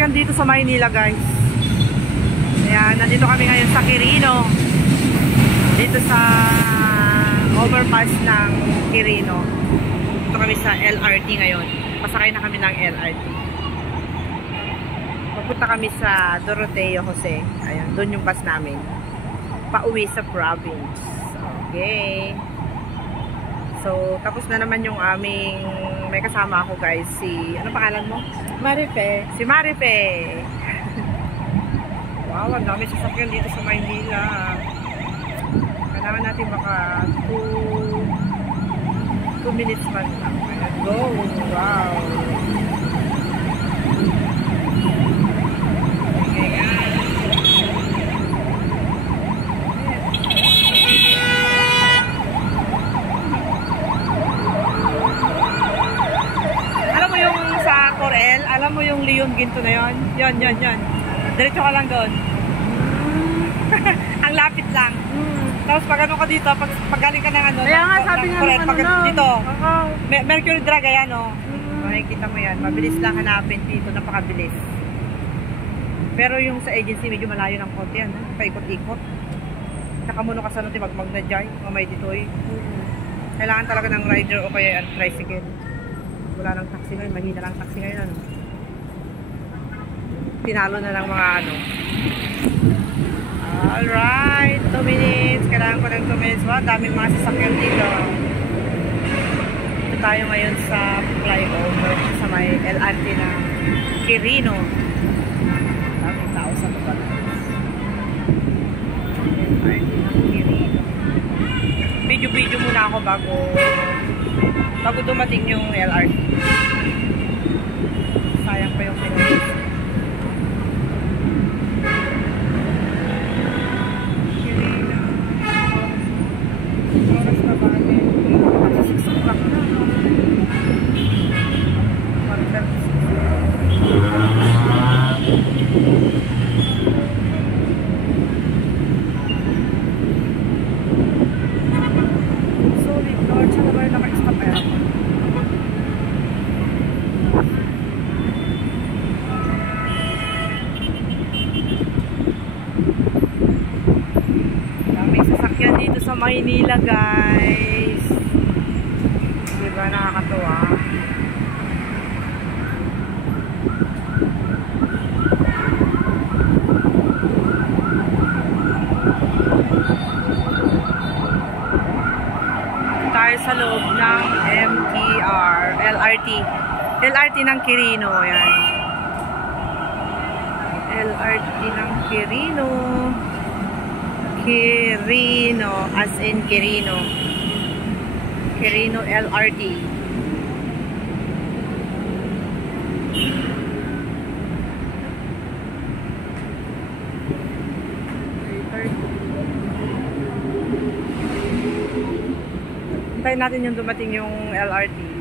sasakyan dito sa Maynila, guys. Ayan, nandito kami ngayon sa Quirino. Dito sa overpass ng Quirino. Dito kami sa LRT ngayon. Pasakay na kami ng LRT. Papunta kami sa Doroteo Jose. Ayan, doon yung bus namin. Pauwi sa province. Okay. So, tapos na naman yung aming, may kasama ako, guys, si, ano pangalan mo? Marife. Si Marife. Wow, ang dami sasakyan dito sa Maynila. Kailangan natin baka 2 minutes man lang. Let's go. Wow. Alam mo yung Leon Ginto na yun? Yun. Diretso ka lang doon. Ang lapit lang. Tapos pag ano ka dito, pag galing ka ng ano, kaya nga sabi nga ng ano dito, Mercury Drug, ayan o. Makikita mo yan. Mabilis lang hanapin dito. Napakabilis. Pero yung sa agency, medyo malayo ng konti yan. Paikot-ikot. Saka muna ka sa natin magmagnadjay. Mamay dito'y. Kailangan talaga ng rider o kaya tricycle. Wala nang taxi ngayon. Mahina lang taxi ngayon. Ano? Tinalo na ng mga ano. Alright. 2 minutes. Kailangan ko ng 2 minutes. Wow, daming mga sasakyan dito. Ito tayo ngayon sa flyover sa may LRT ng Quirino. Daming tao sa baba. LRT ng Quirino. Video muna ako bago dumating yung LRT. Sayang pa yung pinag-is. Oras na ba? Kasi 6 o'clock na. Solid Lord, siya naman naka-stop air. Dito sa Maynila, guys. Diba, nakakatuwa. Tayo sa loob ng LRT ng Quirino. Ayan. LRT ng Quirino. Quirino, as in Quirino. Quirino LRT. Hintayin natin yung dumating yung LRT.